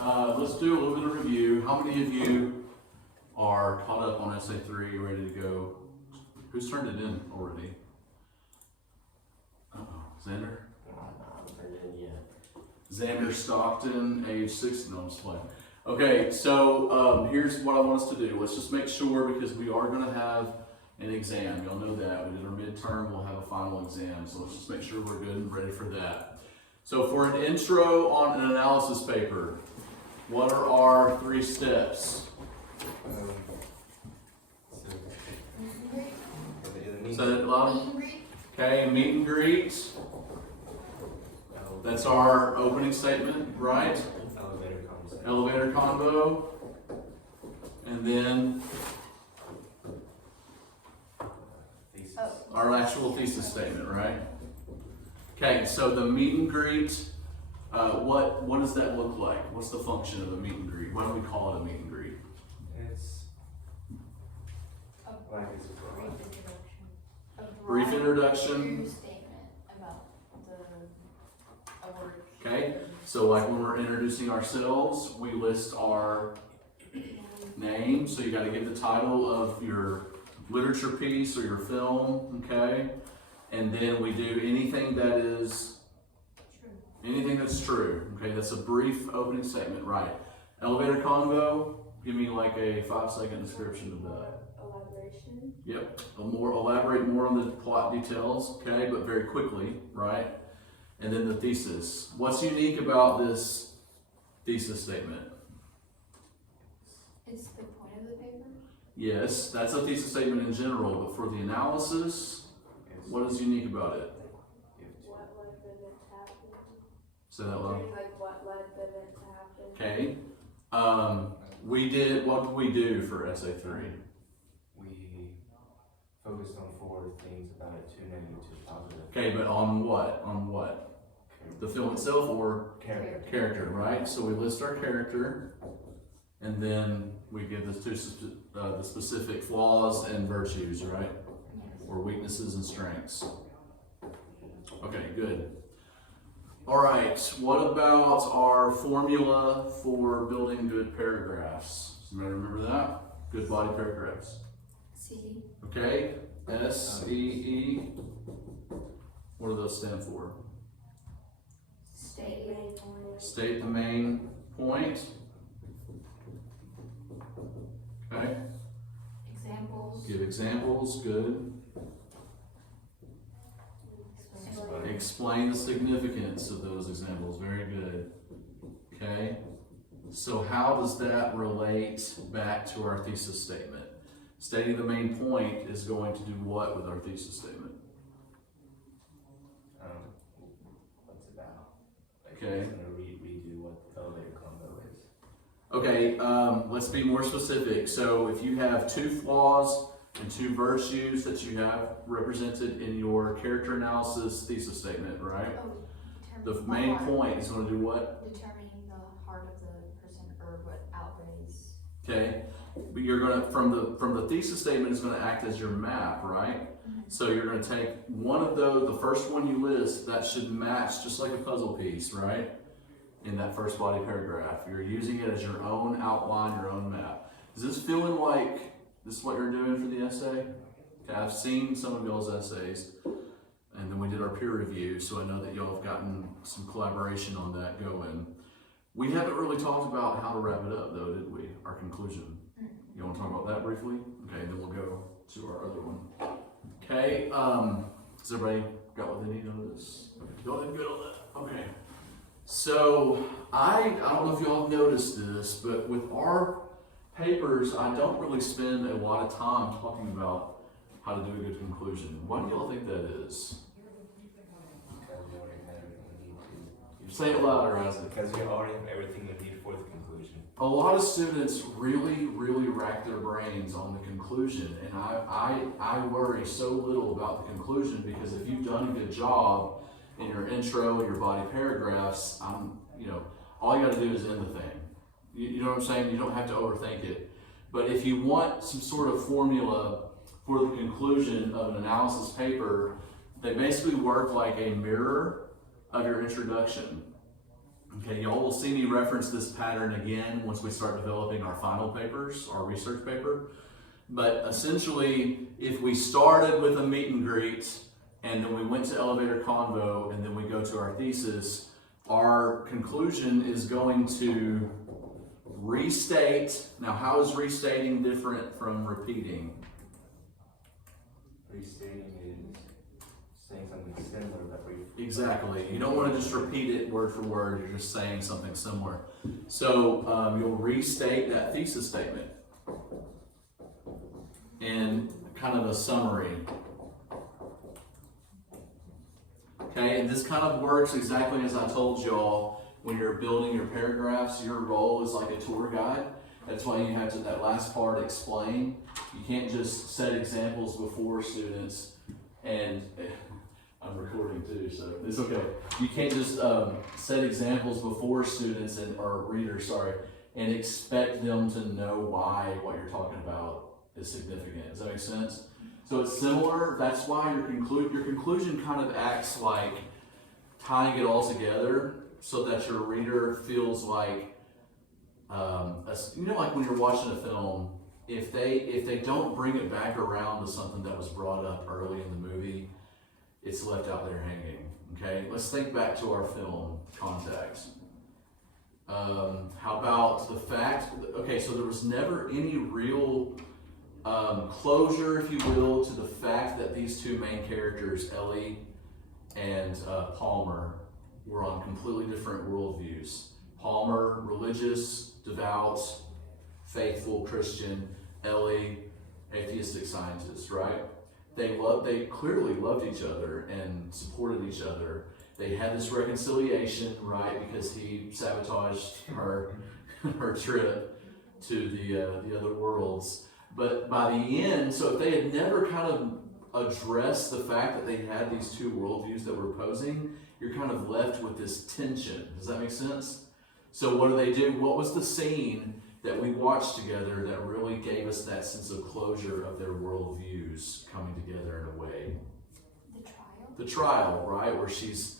let's do a little bit of review. How many of you are caught up on Essay 3, ready to go? Who's turned it in already? Xander? Xander Stockton, age 6. No, I'm just playing. Okay, so here's what I want us to do. Let's just make sure, because we are going to have an exam. Y'all know that. We did our midterm, we'll have a final exam. So let's just make sure we're good and ready for that. So for an intro on an analysis paper, what are our 3 steps? Say that loud. Okay, meet and greet. That's our opening statement, right? Elevator convo. And then our actual thesis statement, right? Okay, so the meet and greet, what does that look like? What's the function of a meet and greet? Why do we call it a meet and greet? It's like it's A brief introduction. statement about the work. Okay, so like when we're introducing ourselves, we list our name. So you got to get the title of your literature piece or your film, okay? And then we do anything that's true, okay? That's a brief opening statement, right? Elevator convo, give me like a 5-second description of that. Elaboration. Yep, elaborate more on the plot details, okay, but very quickly, right? And then the thesis. What's unique about this thesis statement? It's the point of the paper? Yes, that's a thesis statement in general, but for the analysis, what is unique about it? What led the event to happen? Say that loud. Like what led the event to happen? Okay. What did we do for Essay 3? we focused on 4 things about it, 2 negative, 2 positive. Okay, but on what? The film itself or Character. right? So we list our character, and then we give the specific flaws and virtues, right? Or weaknesses and strengths. Okay, good. All right, what about our formula for building good paragraphs? Somebody remember that? Good body paragraphs. C. Okay, S-E-E. What do those stand for? State the main point. Okay. Examples. Give examples, good. Explain the significance of those examples, very good. Okay. So how does that relate back to our thesis statement? Stating the main point is going to do what with our thesis statement? What's it about? Okay. It's gonna redo what the elevator combo is. Okay, let's be more specific. So if you have 2 flaws and 2 virtues that you have represented in your character analysis thesis statement, right? The main point is going to do what? Determining the heart of the person, or what outweighs. Okay, but you're going to, from the thesis statement is going to act as your map, right? So you're going to take one of those, the first one you list, that should match just like a puzzle piece, right? In that first body paragraph. You're using it as your own outline, your own map. Is this feeling like this is what you're doing for the essay? Okay, I've seen some of y'all's essays, and then we did our peer review, so I know that y'all have gotten some collaboration on that going. We haven't really talked about how to wrap it up though, did we? Our conclusion. You want to talk about that briefly? Okay, then we'll go to our other one. Okay, has everybody got what they need out of this? Go ahead and good on that. Okay. So I don't know if y'all have noticed this, but with our papers, I don't really spend a lot of time talking about how to do a good conclusion. Why do y'all think that is? Because we already have everything we need to. Say it louder, Isaac. Because we already have everything we need for the conclusion. A lot of students really rack their brains on the conclusion, and I worry so little about the conclusion, because if you've done a good job in your intro, your body paragraphs, all you got to do is end the thing. You know what I'm saying? You don't have to overthink it. But if you want some sort of formula for the conclusion of an analysis paper, they basically work like a mirror of your introduction. Okay, y'all will see me reference this pattern again once we start developing our final papers, our research paper. But essentially, if we started with a meet and greet, and then we went to elevator convo, and then we go to our thesis, our conclusion is going to restate. Now, how is restating different from repeating? Restating is saying something similar that we. Exactly. You don't want to just repeat it word for word. You're just saying something similar. So you'll restate that thesis statement in kind of a summary. Okay, and this kind of works exactly as I told y'all. When you're building your paragraphs, your role is like a tour guide. That's why you have to, that last part, explain. You can't just set examples before students, and I'm recording too, so it's okay. You can't just set examples before students or readers, sorry, and expect them to know why what you're talking about is significant. Does that make sense? So it's similar. That's why your conclusion kind of acts like tying it all together, so that your reader feels like, like when you're watching a film, if they don't bring it back around to something that was brought up early in the movie, it's left out there hanging. Okay, let's think back to our film Contact. How about the fact? Okay, so there was never any real closure, if you will, to the fact that these two main characters, Ellie and Palmer, were on completely different worldviews. Palmer, religious, devout, faithful Christian. Ellie, atheistic scientist, right? They clearly loved each other and supported each other. They had this reconciliation, right? Because he sabotaged her trip to the other worlds. But by the end, so if they had never kind of addressed the fact that they had these two worldviews that were opposing, you're kind of left with this tension. Does that make sense? So what do? What was the scene that we watched together that really gave us that sense of closure of their worldviews coming together in a way? The trial? The trial, right? Where she's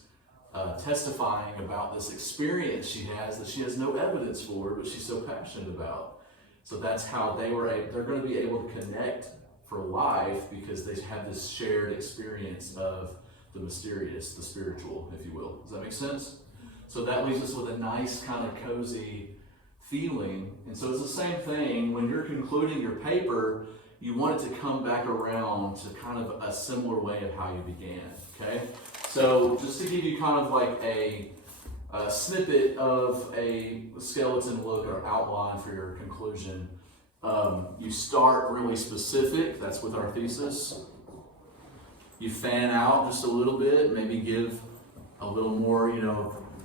testifying about this experience she has that she has no evidence for, but she's so passionate about. So that's how they're going to be able to connect for life, because they have this shared experience of the mysterious, the spiritual, if you will. Does that make sense? So that leaves us with a nice kind of cozy feeling. And so it's the same thing when you're concluding your paper, you want it to come back around to kind of a similar way of how you began, okay? So just to give you kind of like a snippet of a skeleton look or outline for your conclusion, you start really specific, that's with our thesis. You fan out just a little bit, maybe give a little more,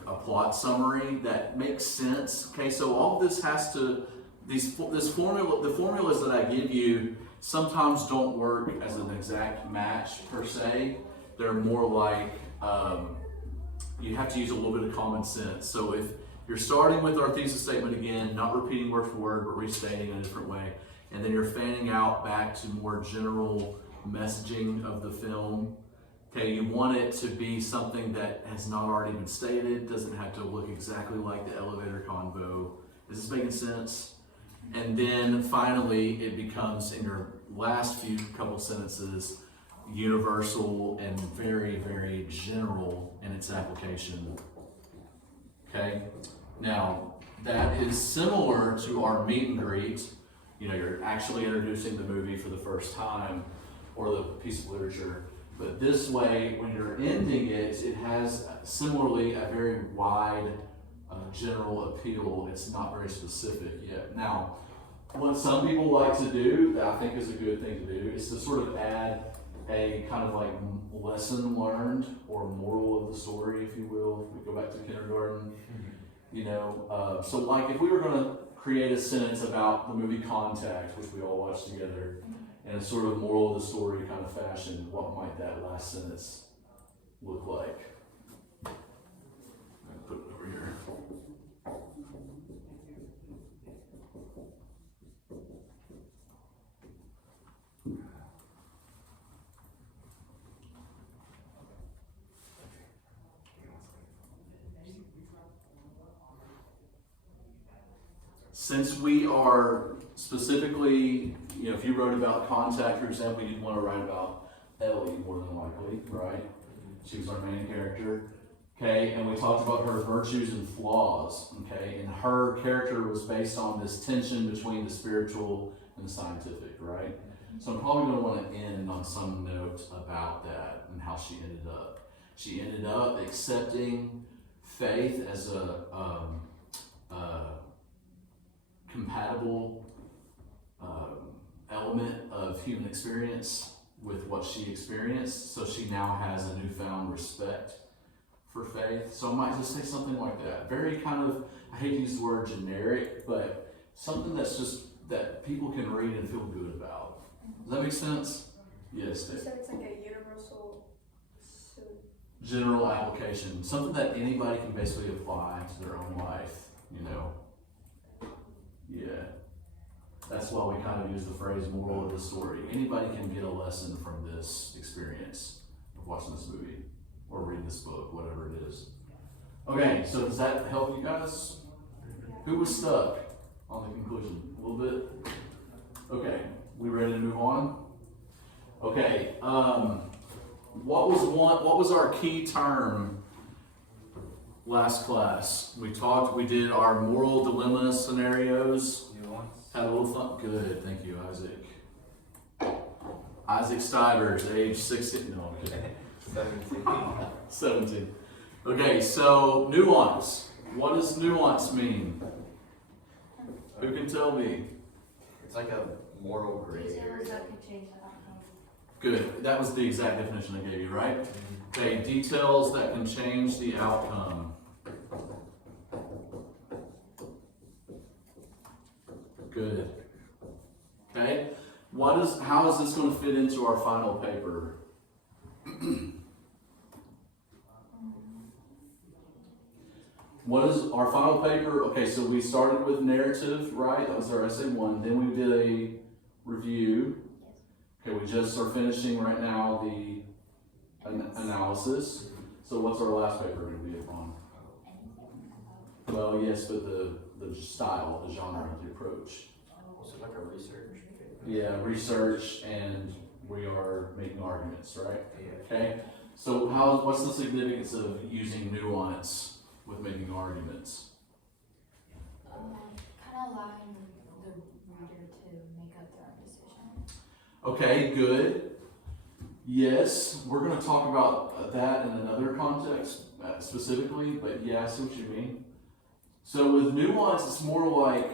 a plot summary that makes sense. Okay, so all this has to, the formulas that I give you sometimes don't work as an exact match per se. They're more like, you have to use a little bit of common sense. So if you're starting with our thesis statement again, not repeating word for word, but restating in a different way, and then you're fanning out back to more general messaging of the film. Okay, you want it to be something that has not already been stated, doesn't have to look exactly like the elevator convo. Is this making sense? And then finally, it becomes, in your last few couple sentences, universal and very, very general in its application. Okay, now that is similar to our meet and greet. You're actually introducing the movie for the first time, or the piece of literature. But this way, when you're ending it, it has similarly a very wide general appeal. It's not very specific yet. Now, what some people like to do, that I think is a good thing to do, is to sort of add a kind of like lesson learned or moral of the story, if you will. If we go back to kindergarten, so like if we were going to create a sentence about the movie Contact, which we all watched together, in a sort of moral of the story kind of fashion, what might that last sentence look like? I'll put it over here. since we are specifically, you know, if you wrote about contact, for example, you'd want to write about Ellie more than likely, right? She was our main character. Okay, and we talked about her virtues and flaws, okay? And her character was based on this tension between the spiritual and the scientific, right? So I'm probably going to want to end on some note about that and how she ended up. She ended up accepting faith as a compatible element of human experience with what she experienced. So she now has a newfound respect for faith. So I might just say something like that. Very kind of, I hate to use the word generic, but something that's just, that people can read and feel good about. Does that make sense? Yes, You Dave. said it's like a universal, General application. Something that anybody can basically apply to their own life, you know. Yeah. That's why we kind of use the phrase moral of the story. Anybody can get a lesson from this experience of watching this movie or reading this book, whatever it is. Okay, so does that help you guys? Who was stuck on the conclusion? A little bit? Okay, we ready to move on? Okay, what was our key term last class? We did our moral dilemma scenarios. Nuance. Had a little fun. Good, thank you, Isaac. Isaac Stivers, age 16. No, I'm kidding. 17. Okay, so nuance. What does nuance mean? Who can tell me? It's like a moral gray Details area. that could change the outcome. Good. That was the exact definition I gave you, right? Okay, details that can change the outcome. Good. Okay. How is this going to fit into our final paper? What is our final paper? Okay, so we started with narrative, right? That was our essay 1. Then we did a review. Okay, we just are finishing right now the analysis. So what's our last paper going to be on? Well, yes, but the style, the genre, the approach. So like a research paper. Yeah, research, and we are making arguments, right? Yeah. Okay, so what's the significance of using nuance with making arguments? Kind of allowing the reader to make up their own decision. Okay, good. Yes, we're going to talk about that in another context specifically, but yeah, I see what you mean. So with nuance, it's more like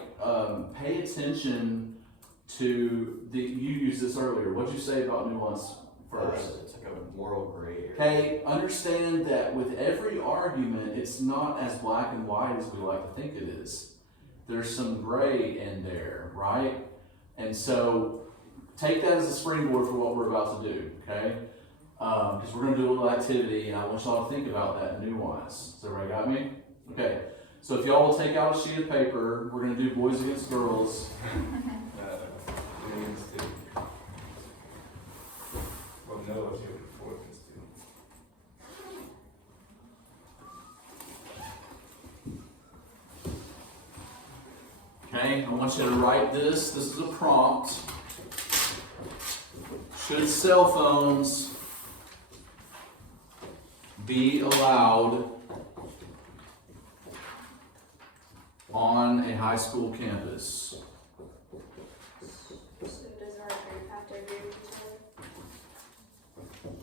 pay attention to you used this earlier. What'd you say about nuance first? It's like a moral gray area. Okay, understand that with every argument, it's not as black and white as we like to think it is. There's some gray in there, right? And so take that as a springboard for what we're about to do, okay? Because we're going to do a little activity, and I want y'all to think about that nuance. So everybody got me? Okay. So if y'all will take out a sheet of paper, we're going to do boys against girls. Against two. Well, no, let's do it 4 against 2. Okay, I want you to write this. This is a prompt. Should cell phones be allowed on a high school campus? so does our group have to agree with each other?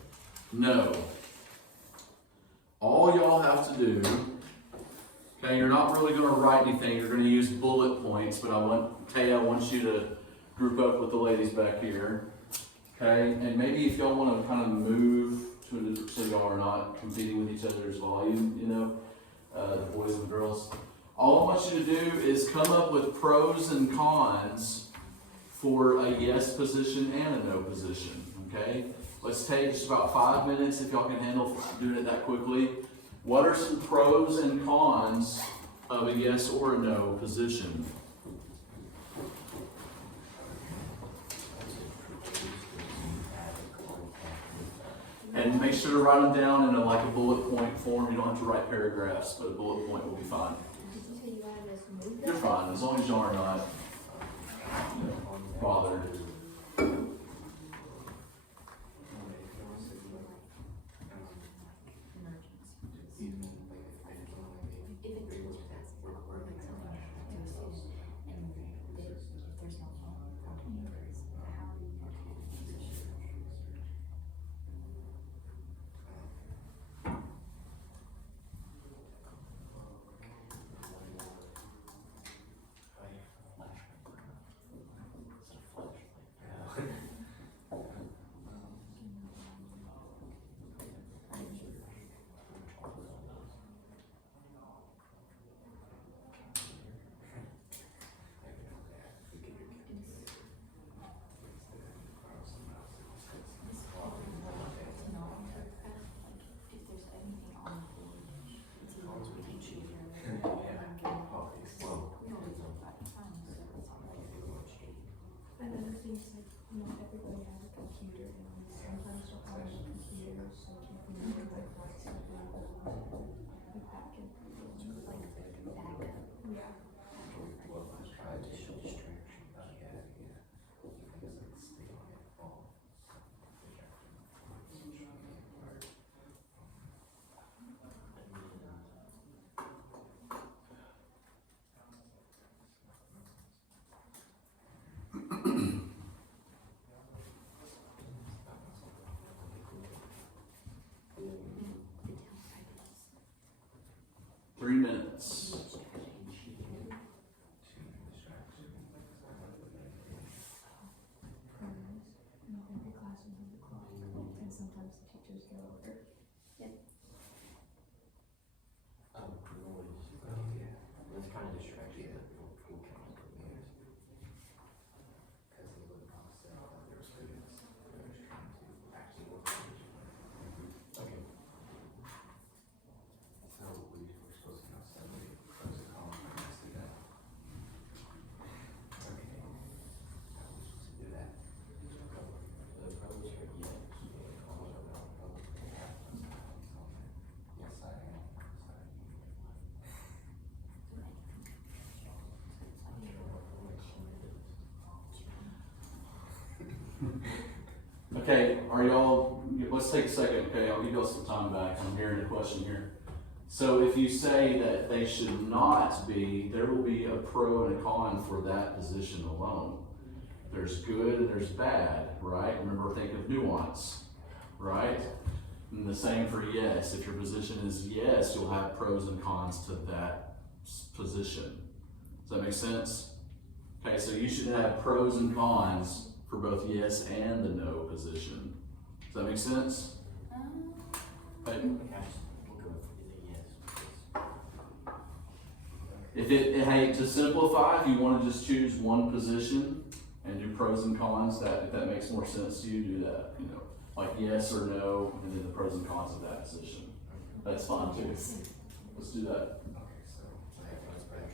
No. All y'all have to do, okay, you're not really going to write anything, you're going to use bullet points, but I want you to group up with the ladies back here, okay, and maybe if y'all want to kind of move so y'all are not competing with each other's volume, you know, the boys and girls. All I want you to do is come up with pros and cons for a yes position and a no position, okay? Let's take just about 5 minutes if y'all can handle doing it that quickly. What are some pros and cons of a yes or a no position? And make sure to write them down in like a bullet point form. You don't have to write paragraphs, but a bullet point will be fine. say you wanted us to move that? You're fine, as long as you are not bothered. Another thing is like, not everybody has a computer, and we sometimes don't have a computer, so if we need to like write something out, we pack it. Like backup. Yeah. Minutes. Every class will have a clock, and sometimes the teachers go over. That's kind of distracting, but we'll count it as minutes. Because they would have said that there were students that were trying to actually work on it. Okay. So we're supposed to know somebody pros and cons, I can see that. Okay. How are we supposed to do that? The pros are yes, the cons are no. Yes, I am. Okay, are y'all, let's take a second, okay, I'll give y'all some time back, I'm hearing a question here. So if you say that they should not be, there will be a pro and a con for that position alone. There's good and there's bad, right? Remember, think of nuance, right? And the same for yes, if your position is yes, you'll have pros and cons to that position. Does that make sense? Okay, so you should have pros and cons for both yes and the no position. Does that make sense? Okay. Hey, to simplify, if you want to just choose one position and do pros and cons, if that makes more sense to you, do that. You know, like yes or no, and then the pros and cons of that position. That's fine too. Let's do that. Okay, so let's put it.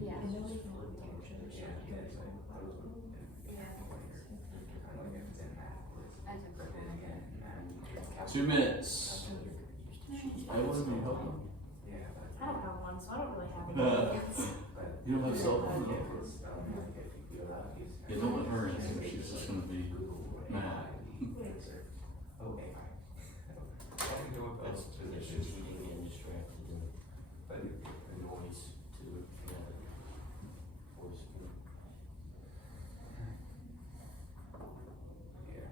Yeah. 2 minutes. I want to be helping. I don't have one, so I don't really have any. You don't have a cell phone? Yeah, don't let her answer. She's just going to be mad. That's positions we can get distracted and the noise to voice. Yeah.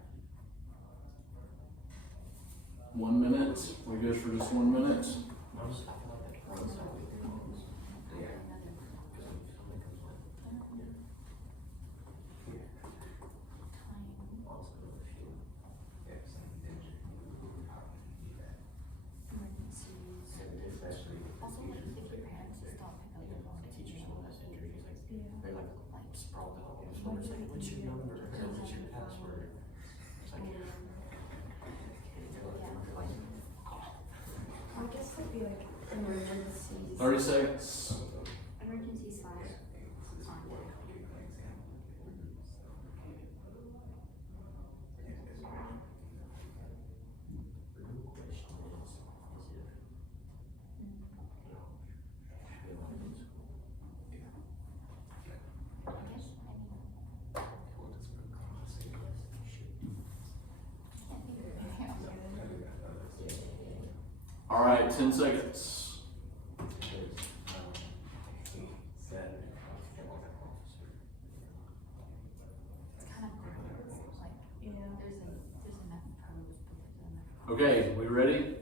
1 minute. minute. We good for just 1 minute? Also, like, if your parents just don't pick up the phone, the teacher's one has injuries, like, they're like sprawled out on the floor, it's like, what's your number, what's your password? It's like, they're like, I guess it'd be like emergencies. 30 seconds. emergency slash contact. All right, 10 seconds. It's kind of like, Yeah. there's enough pros, but there's enough. Okay, we ready?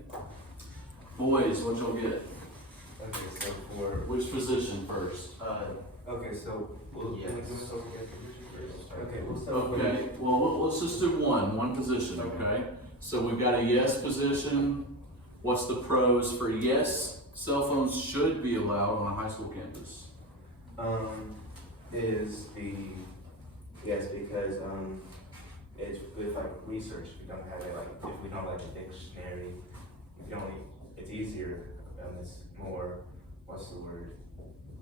Boys, what y'all get? Okay, so for, Which position first? okay, so we'll, Yes. can we do this over again? Okay, we'll start with. Okay, well, let's just do one position, okay? So we've got a yes position. What's the pros for yes? Cell phones should be allowed on a high school campus. Is the, yes, because, it's with like research, if you don't have it, like, if we don't like a dictionary, if you don't, it's easier, it's more, what's the word?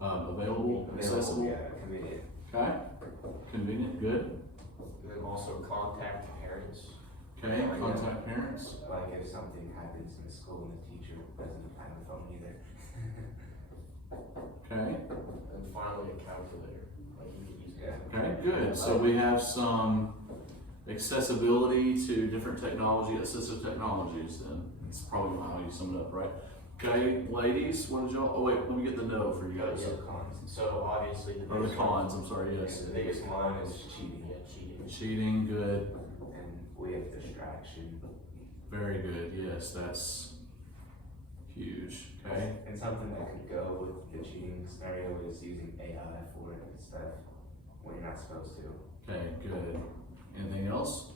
Available, accessible, Yeah, convenient. okay? Convenient, good. And then also contact parents. Okay, contact parents. Like if something happens in the school and the teacher doesn't have a phone either. Okay, And finally a calculator, like you could use that. okay, good. So we have some accessibility to different technology, assistive technologies then. That's probably how you sum it up, right? Okay, ladies, what did y'all, oh wait, let me get the no for you guys. So cons. So obviously the Or the biggest cons, I'm sorry, yes. The biggest one is cheating, Yeah, cheating. Cheating, good. and we have distraction. Very good, yes, that's huge, okay? And something that could go with the cheating scenario is using AI for it and stuff when you're not supposed to. Okay, good. Anything else?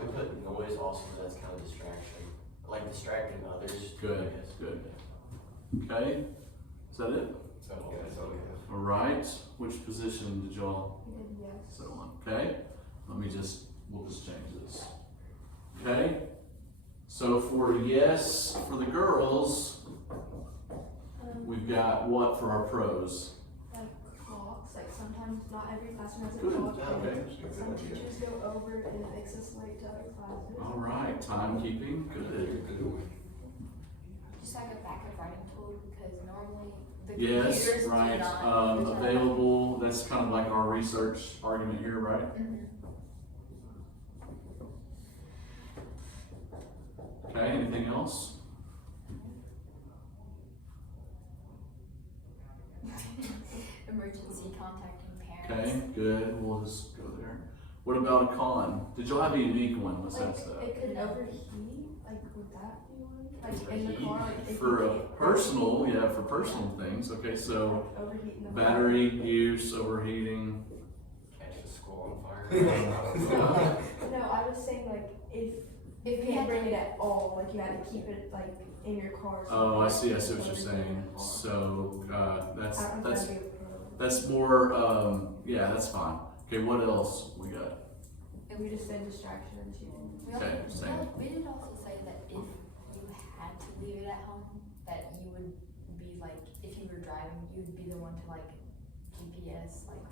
We put noise also, that's kind of distraction, like distracting others. Good, I guess. good. Okay, is that it? So, Yeah, that's all we have. All right, which position did y'all We did yes. settle on? Okay, we'll just change this. Okay, so for yes, for the girls, we've got what for our pros? Like clocks, like sometimes not every classroom has a Good, clock. okay. And some teachers go over and it makes us late to other classes. All right, timekeeping, good. Just like a backup writing tool, because normally the Yes, computers do right, not. available, that's kind of like our research argument here, right? Mhm. Okay, anything else? Emergency contacting parents. Okay, good, we'll just go there. What about a con? Did y'all have a unique one? Let's Like, ask that. it could overheat, like would that be one? Like in the Overheat? car, like if For you a can't- personal, yeah, for personal things, okay, so Like overheat in the battery use, overheating. Catch the school on fire. No, I was saying like if If you we can't had bring to- it at all, like you had to keep it like in your car. so Oh, I you see what can't you're overheat in saying. the car. So, that's, I don't know if that's, that'd be a pro. that's more, yeah, that's fine. Okay, what else we got? And we just said distraction and cheating. We also, Okay, same. we did also say that if you had to leave it at home, that you would be like, if you were driving, you would be the one to like GPS, like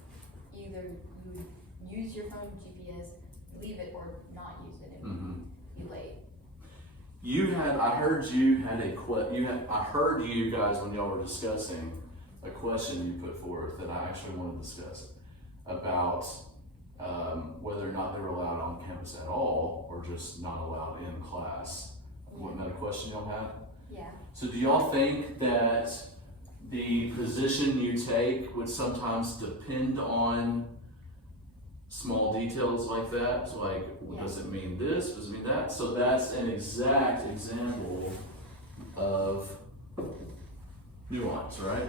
either you would use your phone GPS, leave it, or not use it and Mm-hmm. be late. I heard you had I heard you guys when y'all were discussing a question you put forth that I actually want to discuss about whether or not they were allowed on campus at all or just not allowed in class. Wasn't that a question y'all had? Yeah. So do y'all think that the position you take would sometimes depend on small details like that? So like, does it mean this? Does it mean that? So that's an exact example nuance, right?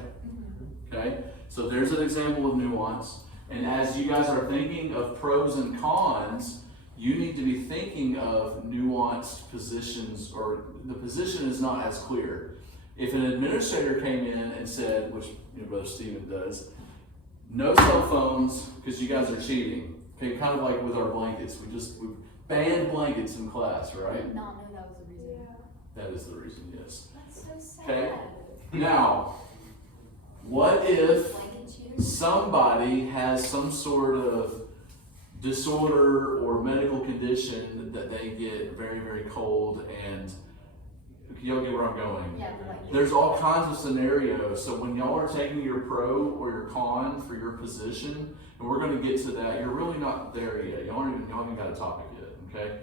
Okay, so there's an example of nuance. And as you guys are thinking of pros and cons, you need to be thinking of nuanced positions, or the position is not as clear. If an administrator came in and said, which Brother Stephen does, no cell phones because you guys are cheating. Okay, kind of like with our blankets. We banned blankets in class, I right? did not know that was the reason. That is the reason, yes. That's so sad. Okay. Now, what if Blanket cheaters? somebody has some sort of disorder or medical condition that they get very, very cold, and y'all get where I'm going? Yeah, but like. There's all kinds of scenarios. So when y'all are taking your pro or your con for your position, and we're going to get to that, you're really not there yet. Y'all haven't got a topic yet, okay?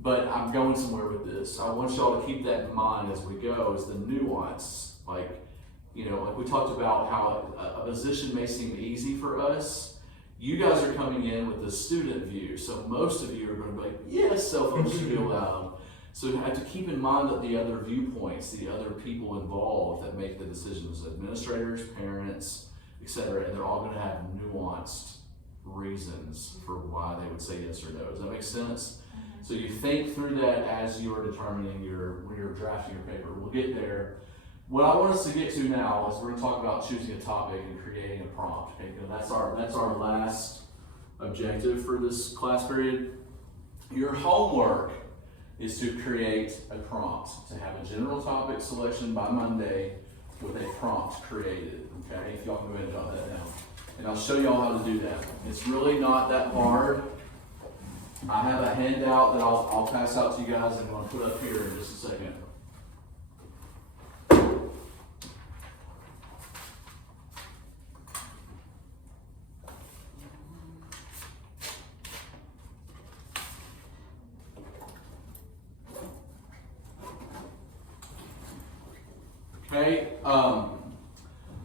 But I'm going somewhere with this. I want y'all to keep that in mind as we go, is the nuance. Like we talked about how a position may seem easy for us. You guys are coming in with the student view, so most of you are going to be like, yes, cell phones should be allowed. So you have to keep in mind that the other viewpoints, the other people involved that make the decisions, administrators, parents, etc., and they're all going to have nuanced reasons for why they would say yes or no. Does that make sense? So you think through that as you're determining when you're drafting your paper. We'll get there. What I want us to get to now is we're going to talk about choosing a topic and creating a prompt. Okay, that's our last objective for this class period. Your homework is to create a prompt, to have a general topic selection by Monday with a prompt created. Okay, if y'all can go ahead and jot that down. And I'll show y'all how to do that. It's really not that hard. I have a handout that I'll pass out to you guys and I'm going to put up here in just a second. Okay,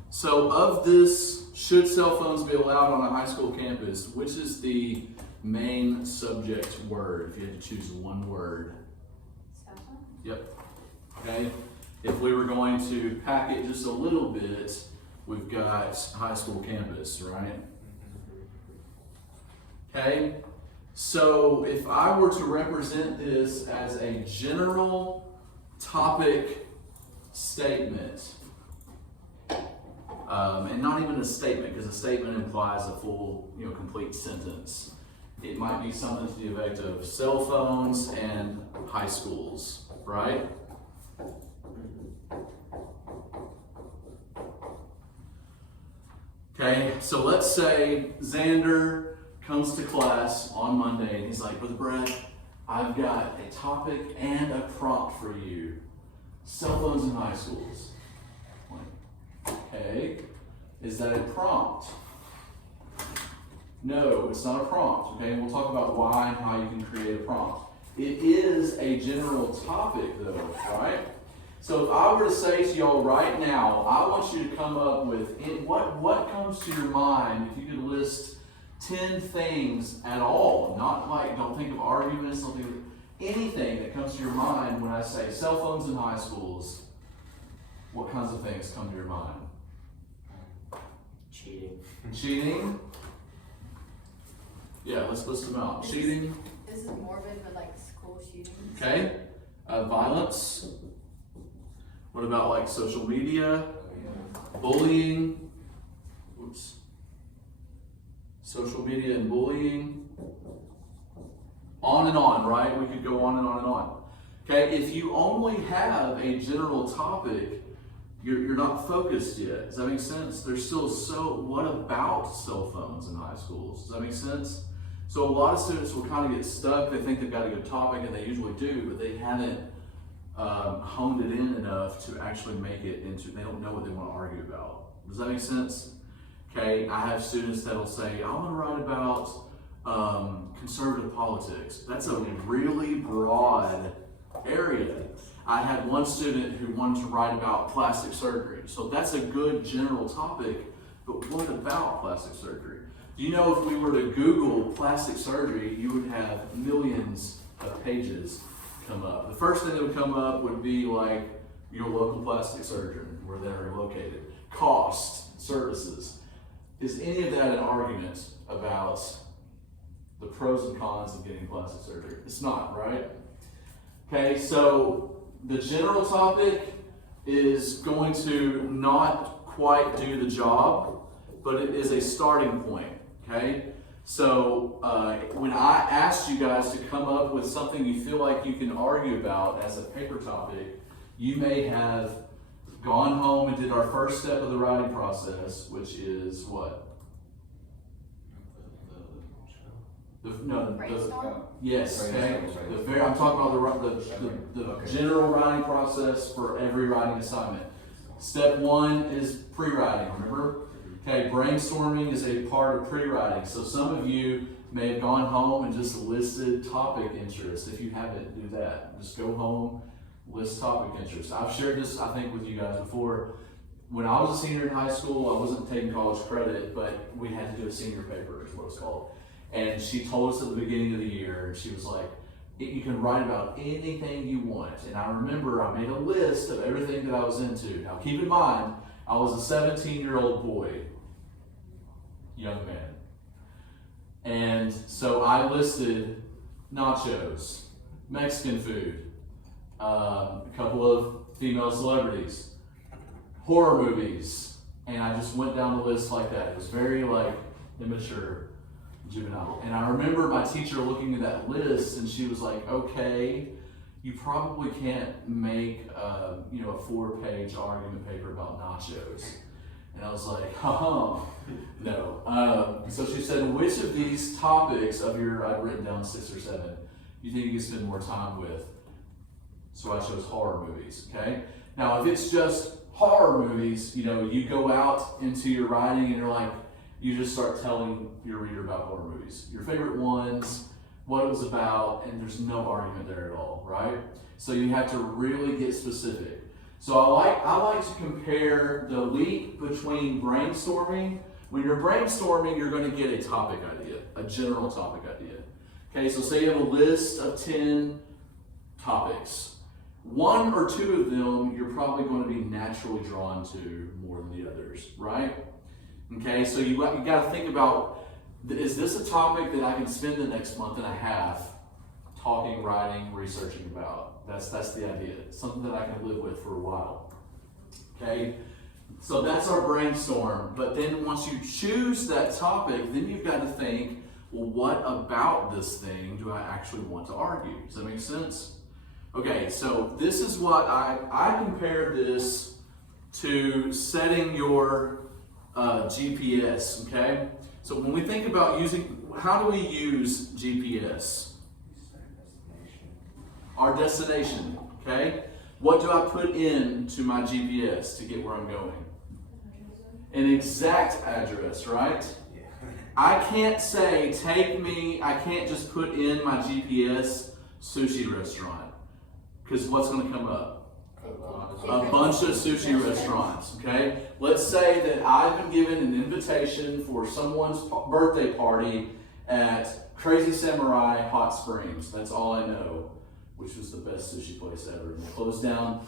so of this, should cell phones be allowed on a high school campus, which is the main subject word, if you had to choose one word? Cell phone? Yep. Okay, if we were going to pack it just a little bit, we've got high school campus, right? Okay, so if I were to represent this as a general topic statement, and not even a statement, because a statement implies a full, complete sentence. It might be something to the effect of cell phones and high schools, right? Okay, so let's say Xander comes to class on Monday and he's like, Brother Brett, I've got a topic and a prompt for you. Cell phones in high schools. Okay, is that a prompt? No, it's not a prompt, okay? We'll talk about why and how you can create a prompt. It is a general topic though, right? So if I were to say to y'all right now, I want you to come up with what comes to your mind if you could list 10 things at all, not like, don't think of arguments, don't think of anything that comes to your mind when I say cell phones in high schools. What kinds of things come to your mind? Cheating. Cheating? Yeah, let's list them out. Cheating. This is morbid, but like school shootings. Okay. Violence. What about like social media? Bullying. Oops. Social media and bullying. On and on, right? We could go on and on and on. Okay, if you only have a general topic, you're not focused yet. Does that make sense? There's still what about cell phones in high schools? Does that make sense? So a lot of students will kind of get stuck. They think they've got a good topic, and they usually do, but they haven't honed it in enough to actually make it into, they don't know what they want to argue about. Does that make sense? Okay, I have students that'll say, I want to write about conservative politics. That's a really broad area. I had one student who wanted to write about plastic surgery. So that's a good general topic, but what about plastic surgery? Do you know if we were to Google plastic surgery, you would have millions of pages come up. The first thing that would come up would be like your local plastic surgeon, where they're located. cost, services. Is any of that an argument about the pros and cons of getting plastic surgery? It's not, right? Okay, so the general topic is going to not quite do the job, but it is a starting point, okay? So when I asked you guys to come up with something you feel like you can argue about as a paper topic, you may have gone home and did our first step of the writing process, which is what? Brainstorm? Yes, okay. Brainstorm. I'm talking about the Okay. general writing process for every writing assignment. Step one is pre-writing, remember? Okay, brainstorming is a part of pre-writing. So some of you may have gone home and just listed topic interest. If you haven't, do that. Just go home, list topic interest. I've shared this, I think, with you guys before. When I was a senior in high school, I wasn't taking college credit, but we had to do a senior paper, is what it's called. And she told us at the beginning of the year, and she was like, you can write about anything you want. And I remember I made a list of everything that I was into. Now keep in mind, I was a 17-year-old boy, young man. And so I listed nachos, Mexican food, a couple of female celebrities, horror movies, and I just went down the list like that. It was very immature, juvenile. And I remember my teacher looking at that list and she was like, okay, you probably can't make a 4-page argument paper about nachos. And I was like, no. So she said, which of these topics of I'd written down 6 or 7, you think you could spend more time with? So I chose horror movies, okay? Now, if it's just horror movies, you go out into your writing and you're like, you just start telling your reader about horror movies. Your favorite ones, what it was about, and there's no argument there at all, right? So you have to really get specific. So I like to compare the leap between brainstorming. When you're brainstorming, you're going to get a topic idea, a general topic idea. Okay, so say you have a list of 10 topics. 1 or 2 of them you're probably going to be naturally drawn to more than the others, right? Okay, so you got to think about, is this a topic that I can spend the next month and a half talking, writing, researching about? That's the idea. Something that I can live with for a while. Okay, so that's our brainstorm. But then once you choose that topic, then you've got to think, well, what about this thing do I actually want to argue? Does that make sense? Okay, so this is what I compared this to setting your GPS, okay? So when we think about how do we use GPS? Our destination, okay? What do I put into my GPS to get where I'm going? An exact address, right? Yeah. I can't say, I can't just put in my GPS sushi restaurant, because what's going to come up? A bunch of sushi restaurants, okay? Let's say that I've been given an invitation for someone's birthday party at Crazy Samurai Hot Springs. That's all I know, which was the best sushi place ever. They closed down.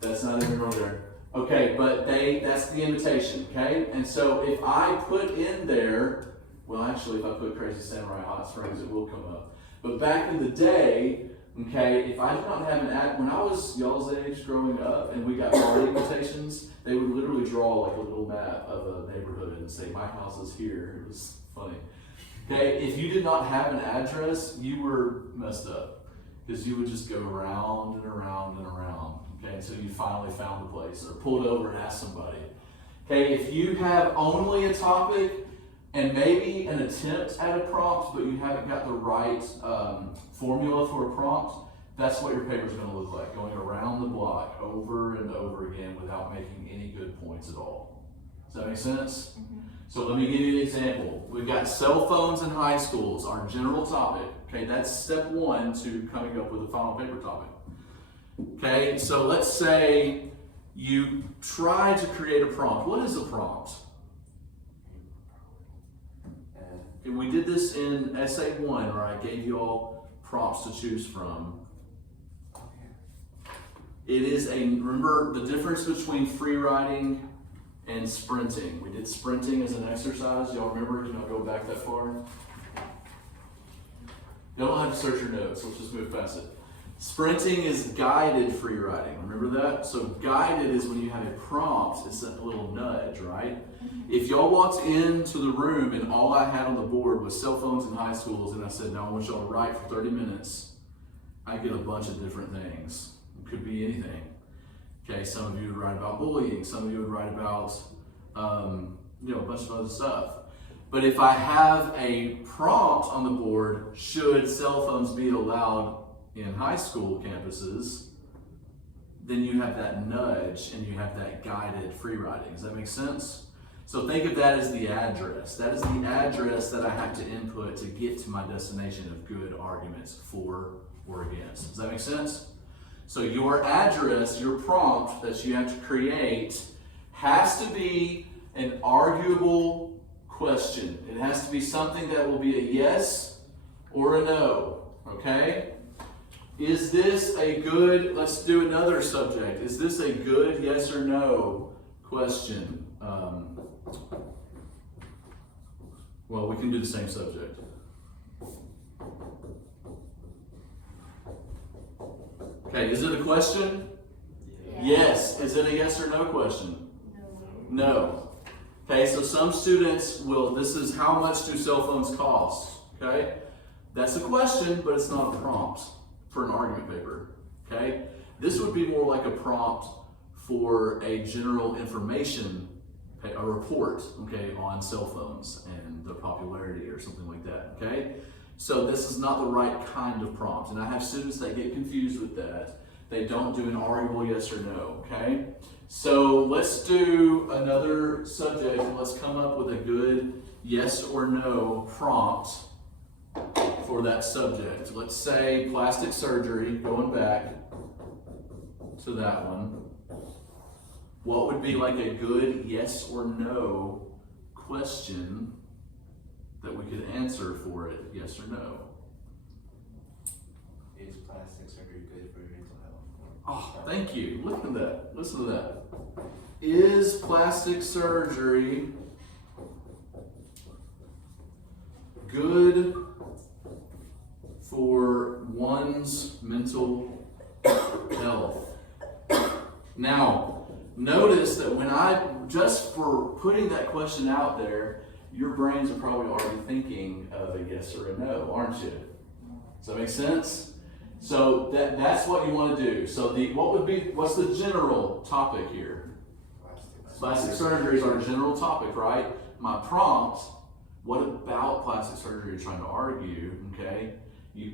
That's not even over there. Okay, but that's the invitation, okay? And so if I put in there, well, actually, if I put Crazy Samurai Hot Springs, it will come up. But back in the day, okay, if I did not have when I was y'all's age growing up and we got party invitations, they would literally draw like a little map of a neighborhood and say, my house is here. It was funny. Okay, if you did not have an address, you were messed up because you would just go around and around and around, okay, until you finally found the place or pulled over and asked somebody. Okay, if you have only a topic and maybe an attempt at a prompt, but you haven't got the right formula for a prompt, that's what your paper is going to look like, going around the block over and over again without making any good points at all. Does that make sense? Mm-hmm. So let me give you an example. We've got cell phones in high schools, our general topic. Okay, that's step 1 to coming up with a final paper topic. Okay, so let's say you try to create a prompt. What is a prompt? And we did this in essay 1, where I gave you all prompts to choose from. It is remember the difference between free writing and sprinting. We did sprinting as an exercise. Y'all remember? Can y'all go back that far? You don't have to search your notes. Let's just move past it. Sprinting is guided free writing. Remember that? So guided is when you have a prompt. It's a little nudge, right? If y'all walked into the room and all I had on the board was cell phones in high schools, and I said, "Now I want y'all to write for 30 minutes," I get a bunch of different things. It could be anything. Okay, some of you would write about bullying. Some of you would write about, a bunch of other stuff. But if I have a prompt on the board, should cell phones be allowed in high school campuses, then you have that nudge and you have that guided free writing. Does that make sense? So think of that as the address. That is the address that I have to input to get to my destination of good arguments for or against. Does that make sense? So your address, your prompt that you have to create has to be an arguable question. It has to be something that will be a yes or a no, okay? Is this a good, let's do another subject. Is this a good yes or no question? Well, we can do the same subject. Okay, is it a question? Yeah. Yes. Is it a yes or no question? No. No. Okay, so some students will, this is how much do cell phones cost? Okay, that's a question, but it's not a prompt for an argument paper. Okay, this would be more like a prompt for a general information, a report, okay, on cell phones and their popularity or something like that. Okay, so this is not the right kind of prompt, and I have students that get confused with that. They don't do an arguable yes or no. Okay, so let's do another subject and let's come up with a good yes or no prompt for that subject. Let's say plastic surgery, going back to that one. What would be like a good yes or no question that we could answer for it, yes or no? Is plastic surgery good for your mental health? Oh, thank you. Look at that. Listen to that. Is plastic surgery good for one's mental health? Now, notice that when just for putting that question out there, your brains are probably already thinking of a yes or a no, aren't you? Does that make sense? So that's what you want to do. So what's the general topic here? Plastic surgery is our general topic, right? My prompt, what about plastic surgery you're trying to argue, okay? You